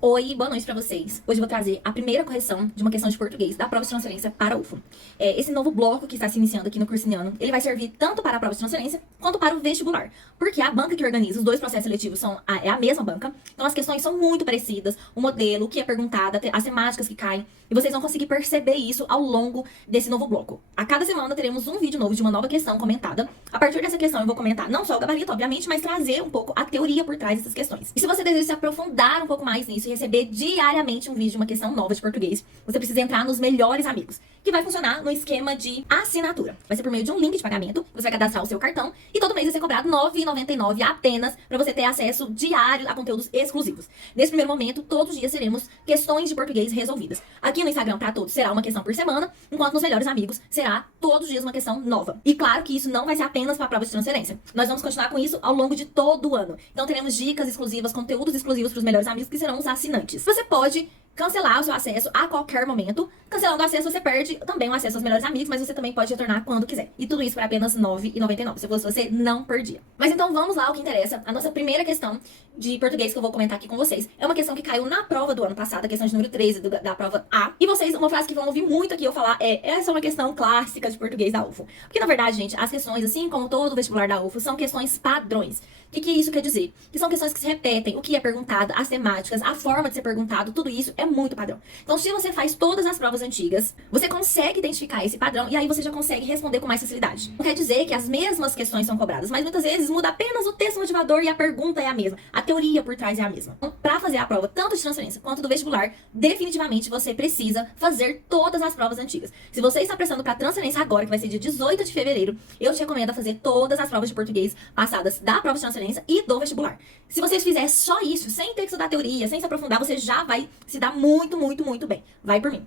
Oi, boa noite pra vocês. Hoje eu vou trazer a primeira correção de uma questão de português da prova de transferência para a UFO. Esse novo bloco que está se iniciando aqui no Cursiniano, ele vai servir tanto para a prova de transferência quanto para o vestibular. Porque a banca que organiza os dois processos seletivos é a mesma banca, então as questões são muito parecidas, o modelo, o que é perguntado, as temáticas que caem, e vocês vão conseguir perceber isso ao longo desse novo bloco. A cada semana teremos um vídeo novo de uma nova questão comentada. A partir dessa questão eu vou comentar não só o gabarito, obviamente, mas trazer um pouco a teoria por trás dessas questões. E se você deseja se aprofundar um pouco mais nisso e receber diariamente um vídeo de uma questão nova de português, você precisa entrar nos Melhores Amigos, que vai funcionar no esquema de assinatura. Vai ser por meio de um link de pagamento, você vai cadastrar o seu cartão e todo mês vai ser cobrado R$ 9,99 apenas para você ter acesso diário a conteúdos exclusivos. Nesse primeiro momento, todos os dias teremos questões de português resolvidas. Aqui no Instagram para todos será uma questão por semana, enquanto nos Melhores Amigos será todos os dias uma questão nova. E claro que isso não vai ser apenas para a prova de transferência. Nós vamos continuar com isso ao longo de todo o ano. Então teremos dicas exclusivas, conteúdos exclusivos para os Melhores Amigos, que serão os assinantes. Você pode cancelar o seu acesso a qualquer momento. Cancelando o acesso, você perde também o acesso aos Melhores Amigos, mas você também pode retornar quando quiser. E tudo isso por apenas R$ 9,99. Se fosse você, não perdia. Mas então vamos lá ao que interessa. A nossa primeira questão de português que eu vou comentar aqui com vocês é uma questão que caiu na prova do ano passado, a questão de número 13 da prova A. E vocês, uma frase que vão ouvir muito aqui eu falar essa é uma questão clássica de português da UFO. Porque na verdade, gente, as questões, assim como todo o vestibular da UFO, são questões padrões. O que isso quer dizer? Que são questões que se repetem, o que é perguntado, as temáticas, a forma de ser perguntado, tudo isso é muito padrão. Então, se você faz todas as provas antigas, você consegue identificar esse padrão e aí você já consegue responder com mais facilidade. Não quer dizer que as mesmas questões são cobradas, mas muitas vezes muda apenas o texto motivador e a pergunta é a mesma. A teoria por trás é a mesma. Então, para fazer a prova tanto de transferência quanto do vestibular, definitivamente você precisa fazer todas as provas antigas. Se você está prestando para transferência agora, que vai ser dia 18 de fevereiro, eu te recomendo a fazer todas as provas de português passadas da prova de transferência e do vestibular. Se vocês fizerem só isso, sem ter que estudar teoria, sem se aprofundar, você já vai se dar muito bem. Vai por mim.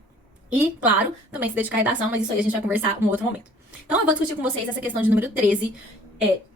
E, claro, também se dedicar à redação, mas isso aí a gente vai conversar em um outro momento. Então, eu vou discutir com vocês essa questão de número 13.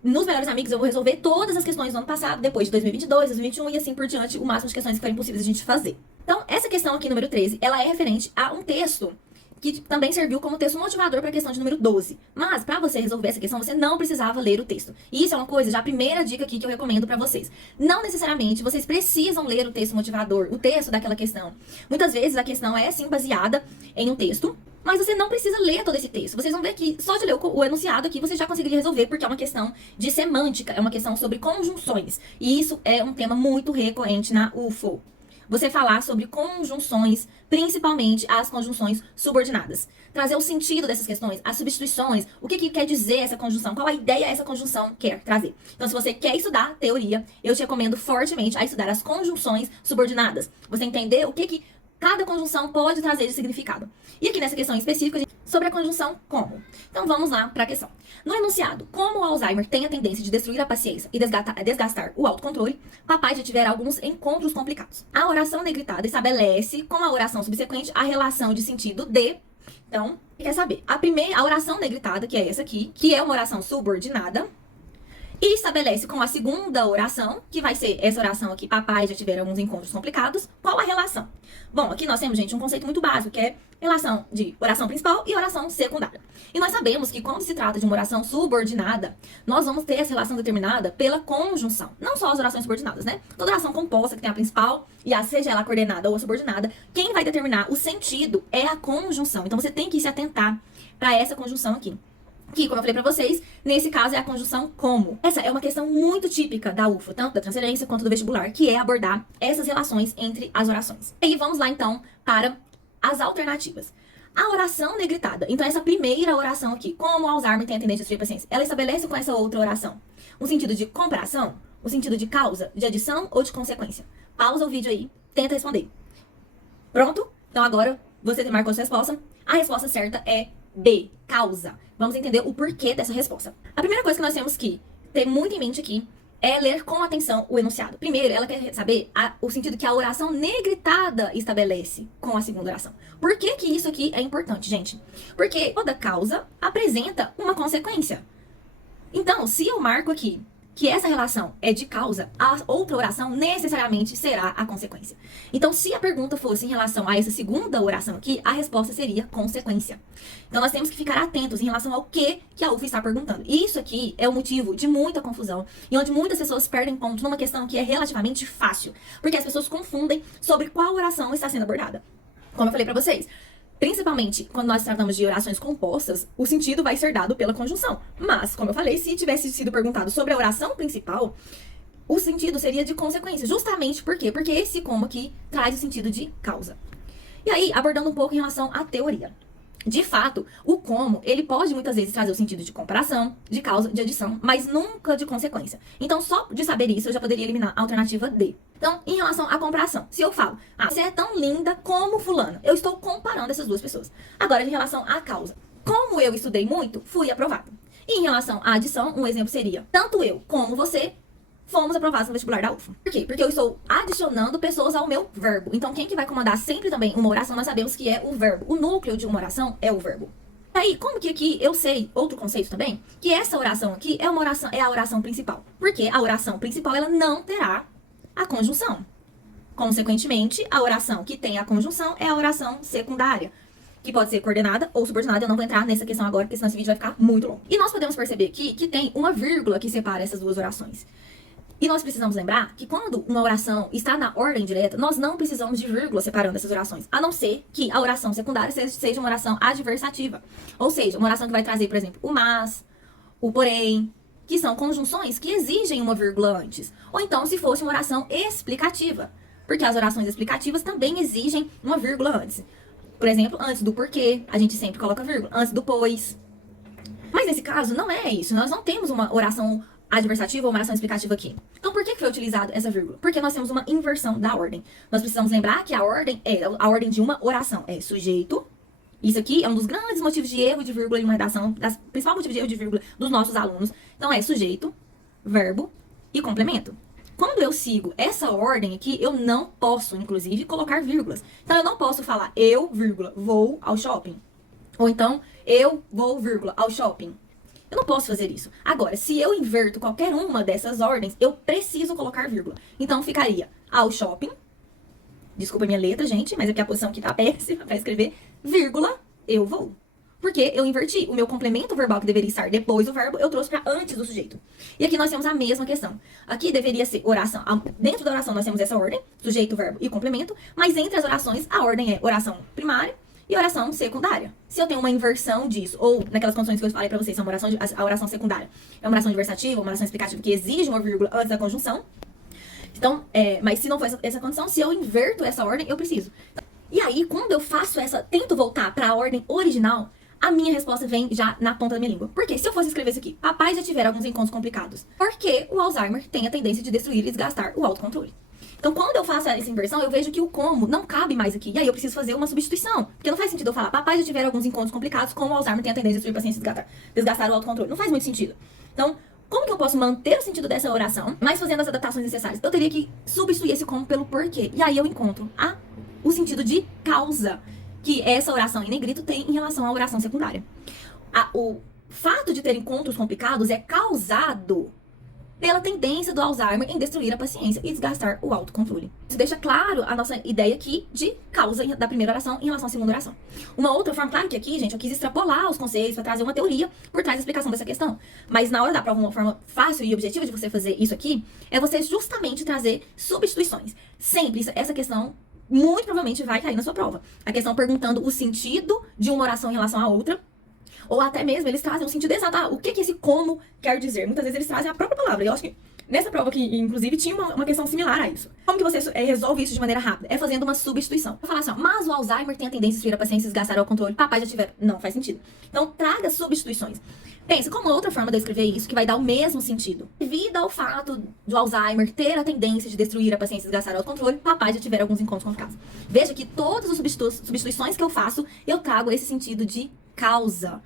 Nos Melhores Amigos, eu vou resolver todas as questões do ano passado, depois de 2022, 2021 e assim por diante, o máximo de questões que forem possíveis a gente fazer. Então, essa questão aqui, número 13, ela é referente a um texto que também serviu como texto motivador para a questão de número 12. Mas, para você resolver essa questão, você não precisava ler o texto. E isso é uma coisa, já a primeira dica aqui que eu recomendo para vocês. Não necessariamente vocês precisam ler o texto motivador, o texto daquela questão. Muitas vezes a questão é, sim, baseada em um texto, mas você não precisa ler todo esse texto. Vocês vão ver que só de ler o enunciado aqui, você já conseguiria resolver, porque é uma questão de semântica, é uma questão sobre conjunções. E isso é um tema muito recorrente na UFO. Você falar sobre conjunções, principalmente as conjunções subordinadas. Trazer o sentido dessas questões, as substituições, o que quer dizer essa conjunção, qual a ideia essa conjunção quer trazer. Então, se você quer estudar teoria, eu te recomendo fortemente a estudar as conjunções subordinadas. Você entender o que cada conjunção pode trazer de significado. E aqui nessa questão específica, sobre a conjunção como. Então vamos lá para a questão. No enunciado, como o Alzheimer tem a tendência de destruir a paciência e desgastar o autocontrole, papai já tiver alguns encontros complicados. A oração negritada estabelece, com a oração subsequente, a relação de sentido de... Então, quer saber? A oração negritada, que é essa aqui, que é uma oração subordinada, e estabelece com a segunda oração, que vai ser essa oração aqui, papai já tiver alguns encontros complicados, qual a relação? Bom, aqui nós temos, gente, um conceito muito básico, que é relação de oração principal e oração secundária. E nós sabemos que quando se trata de uma oração subordinada, nós vamos ter essa relação determinada pela conjunção. Não só as orações subordinadas, né? Toda oração composta que tem a principal e a seja ela coordenada ou a subordinada, quem vai determinar o sentido é a conjunção. Então você tem que se atentar para essa conjunção aqui. Que, como eu falei pra vocês, nesse caso é a conjunção como. Essa é uma questão muito típica da UFO, tanto da transferência quanto do vestibular, que é abordar essas relações entre as orações. E aí vamos lá então para as alternativas. A oração negritada. Então essa primeira oração aqui, como o Alzheimer tem a tendência a destruir a paciência, ela estabelece com essa outra oração um sentido de comparação, um sentido de causa, de adição ou de consequência. Pausa o vídeo aí, tenta responder. Pronto? Então agora você marcou a sua resposta. A resposta certa é B, causa. Vamos entender o porquê dessa resposta. A primeira coisa que nós temos que ter muito em mente aqui é ler com atenção o enunciado. Primeiro, ela quer saber o sentido que a oração negritada estabelece com a segunda oração. Por que que isso aqui é importante, gente? Porque toda causa apresenta uma consequência. Então, se eu marco aqui que essa relação é de causa, a outra oração necessariamente será a consequência. Então, se a pergunta fosse em relação a essa segunda oração aqui, a resposta seria consequência. Então, nós temos que ficar atentos em relação ao que a UF está perguntando. E isso aqui é o motivo de muita confusão e onde muitas pessoas perdem ponto numa questão que é relativamente fácil, porque as pessoas confundem sobre qual oração está sendo abordada. Como eu falei para vocês, principalmente quando nós tratamos de orações compostas, o sentido vai ser dado pela conjunção. Mas, como eu falei, se tivesse sido perguntado sobre a oração principal, o sentido seria de consequência. Justamente por quê? Porque esse como aqui traz o sentido de causa. E aí, abordando um pouco em relação à teoria. De fato, o como, ele pode muitas vezes trazer o sentido de comparação, de causa, de adição, mas nunca de consequência. Então, só de saber isso, eu já poderia eliminar a alternativa D. Então, em relação à comparação, se eu falo, você é tão linda como fulano, eu estou comparando essas duas pessoas. Agora, em relação à causa, como eu estudei muito, fui aprovado. E em relação à adição, um exemplo seria, tanto eu como você fomos aprovados no vestibular da UFO. Por quê? Porque eu estou adicionando pessoas ao meu verbo. Então, quem que vai comandar sempre também uma oração, nós sabemos que é o verbo. O núcleo de uma oração é o verbo. Aí, como que aqui eu sei, outro conceito também, que essa oração aqui é uma oração, é a oração principal. Porque a oração principal, ela não terá a conjunção. Consequentemente, a oração que tem a conjunção é a oração secundária, que pode ser coordenada ou subordinada. Eu não vou entrar nessa questão agora, porque senão esse vídeo vai ficar muito longo. E nós podemos perceber aqui que tem uma vírgula que separa essas duas orações. E nós precisamos lembrar que quando uma oração está na ordem direta, nós não precisamos de vírgula separando essas orações, a não ser que a oração secundária seja uma oração adversativa. Ou seja, uma oração que vai trazer, por exemplo, o mas, o porém, que são conjunções que exigem uma vírgula antes. Ou então, se fosse uma oração explicativa, porque as orações explicativas também exigem uma vírgula antes. Por exemplo, antes do porquê, a gente sempre coloca vírgula, antes do pois. Mas nesse caso, não é isso. Nós não temos uma oração adversativa ou uma oração explicativa aqui. Então, por que foi utilizado essa vírgula? Porque nós temos uma inversão da ordem. Nós precisamos lembrar que a ordem de uma oração é sujeito. Isso aqui é um dos grandes motivos de erro de vírgula em uma redação, das principal motivo de erro de vírgula dos nossos alunos. Então, é sujeito, verbo e complemento. Quando eu sigo essa ordem aqui, eu não posso, inclusive, colocar vírgulas. Então, eu não posso falar eu, vírgula, vou ao shopping. Ou então, eu vou, vírgula, ao shopping. Eu não posso fazer isso. Agora, se eu inverto qualquer uma dessas ordens, eu preciso colocar vírgula. Então, ficaria ao shopping. Desculpa a minha letra, gente, mas é porque a posição aqui tá péssima para escrever. Vírgula, eu vou. Porque eu inverti. O meu complemento verbal, que deveria estar depois do verbo, eu trouxe para antes do sujeito. E aqui nós temos a mesma questão. Aqui deveria ser oração. Dentro da oração nós temos essa ordem, sujeito, verbo e complemento. Mas entre as orações, a ordem é oração primária e oração secundária. Se eu tenho uma inversão disso, ou naquelas condições que eu falei pra vocês, a oração secundária é uma oração adversativa, uma oração explicativa que exige uma vírgula antes da conjunção. Então, mas se não for essa condição, se eu inverto essa ordem, eu preciso. E aí, quando eu faço tento voltar para a ordem original, a minha resposta vem já na ponta da minha língua. Por quê? Se eu fosse escrever isso aqui, papai já tiveram alguns encontros complicados. Porque o Alzheimer tem a tendência de destruir e desgastar o autocontrole. Então, quando eu faço essa inversão, eu vejo que o como não cabe mais aqui. E aí eu preciso fazer uma substituição. Porque não faz sentido eu falar, papai já tiveram alguns encontros complicados, como o Alzheimer tem a tendência de destruir pacientes e desgastar o autocontrole. Não faz muito sentido. Então, como que eu posso manter o sentido dessa oração, mas fazendo as adaptações necessárias? Eu teria que substituir esse como pelo porquê. E aí eu encontro o sentido de causa que essa oração em negrito tem em relação à oração secundária. O fato de ter encontros complicados é causado pela tendência do Alzheimer em destruir a paciência e desgastar o autocontrole. Isso deixa claro a nossa ideia aqui de causa da primeira oração em relação à segunda oração. Uma outra forma, claro que aqui, gente, eu quis extrapolar os conceitos para trazer uma teoria por trás da explicação dessa questão. Mas na hora da prova, uma forma fácil e objetiva de você fazer isso aqui é você justamente trazer substituições. Sempre essa questão muito provavelmente vai cair na sua prova. A questão perguntando o sentido de uma oração em relação à outra. Ou até mesmo eles trazem um sentido exato. O que esse como quer dizer? Muitas vezes eles trazem a própria palavra. E eu acho que nessa prova aqui, inclusive, tinha uma questão similar a isso. Como que você resolve isso de maneira rápida? É fazendo uma substituição. Eu falar assim, mas o Alzheimer tem a tendência de destruir a paciência e desgastar o controle. Papai já tiver. Não faz sentido. Então, traga substituições. Pensa, como outra forma de escrever isso, que vai dar o mesmo sentido. Devido ao fato do Alzheimer ter a tendência de destruir a paciência e desgastar o controle, papai já tiver alguns encontros complicados. Veja que todas as substituições que eu faço, eu trago esse sentido de causa.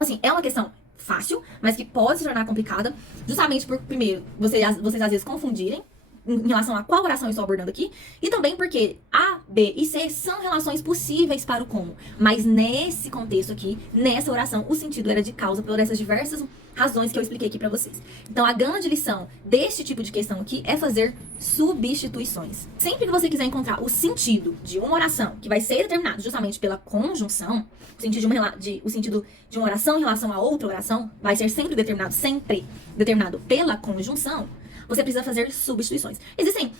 Assim, é uma questão fácil, mas que pode se tornar complicada, justamente por, primeiro, vocês às vezes confundirem em relação a qual oração eu estou abordando aqui, e também porque a B e C são relações possíveis para o como. Mas nesse contexto aqui, nessa oração, o sentido era de causa por essas diversas razões que eu expliquei aqui para vocês. Então, a grande lição deste tipo de questão aqui é fazer substituições. Sempre que você quiser encontrar o sentido de uma oração, que vai ser determinado justamente pela conjunção, o sentido de uma oração em relação a outra oração vai ser sempre determinado pela conjunção, você precisa fazer substituições. Existem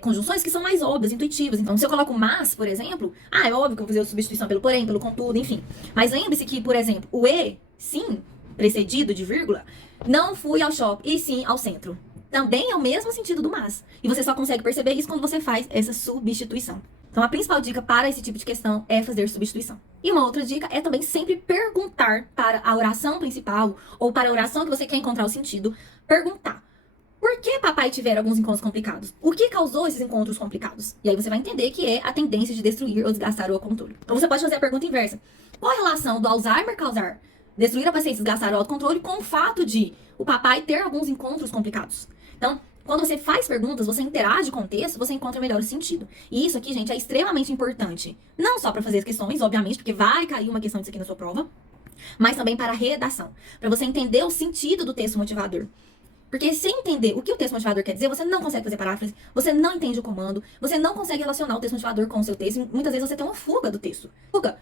conjunções que são mais óbvias, intuitivas. Então, se eu coloco mas, por exemplo, é óbvio que eu vou fazer a substituição pelo porém, pelo contudo, enfim. Mas lembre-se que, por exemplo, o e, sim, precedido de vírgula, não fui ao shopping e sim ao centro. Também é o mesmo sentido do mas. E você só consegue perceber isso quando você faz essa substituição. Então, a principal dica para esse tipo de questão é fazer substituição. E uma outra dica é também sempre perguntar para a oração principal ou para a oração que você quer encontrar o sentido, perguntar. Por que papai tiver alguns encontros complicados? O que causou esses encontros complicados? E aí você vai entender que é a tendência de destruir ou desgastar o autocontrole. Então você pode fazer a pergunta inversa. Qual a relação do Alzheimer causar, destruir a paciência e desgastar o autocontrole com o fato de o papai ter alguns encontros complicados? Então, quando você faz perguntas, você interage com o texto, você encontra melhor o sentido. E isso aqui, gente, é extremamente importante. Não só para fazer as questões, obviamente, porque vai cair uma questão disso aqui na sua prova, mas também para a redação. Para você entender o sentido do texto motivador. Porque sem entender o que o texto motivador quer dizer, você não consegue fazer paráfrase, você não entende o comando, você não consegue relacionar o texto motivador com o seu texto. E muitas vezes você tem uma fuga do texto, fuga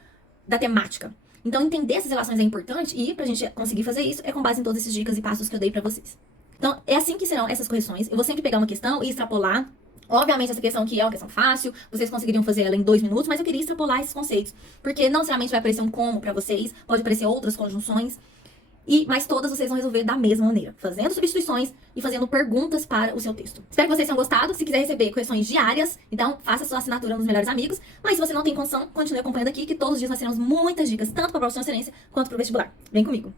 da temática. Então, entender essas relações é importante e pra gente conseguir fazer isso é com base em todas essas dicas e passos que eu dei pra vocês. Então, é assim que serão essas correções. Eu vou sempre pegar uma questão e extrapolar. Obviamente, essa questão aqui é uma questão fácil, vocês conseguiriam fazer ela em 2 minutos, mas eu queria extrapolar esses conceitos. Porque não necessariamente vai aparecer um como pra vocês, pode aparecer outras conjunções. Mas todas vocês vão resolver da mesma maneira, fazendo substituições e fazendo perguntas para o seu texto. Espero que vocês tenham gostado. Se quiser receber correções diárias, então faça sua assinatura nos Melhores Amigos. Mas se você não tem condição, continue acompanhando aqui, que todos os dias nós teremos muitas dicas, tanto para a prova de transferência quanto para o vestibular. Vem comigo!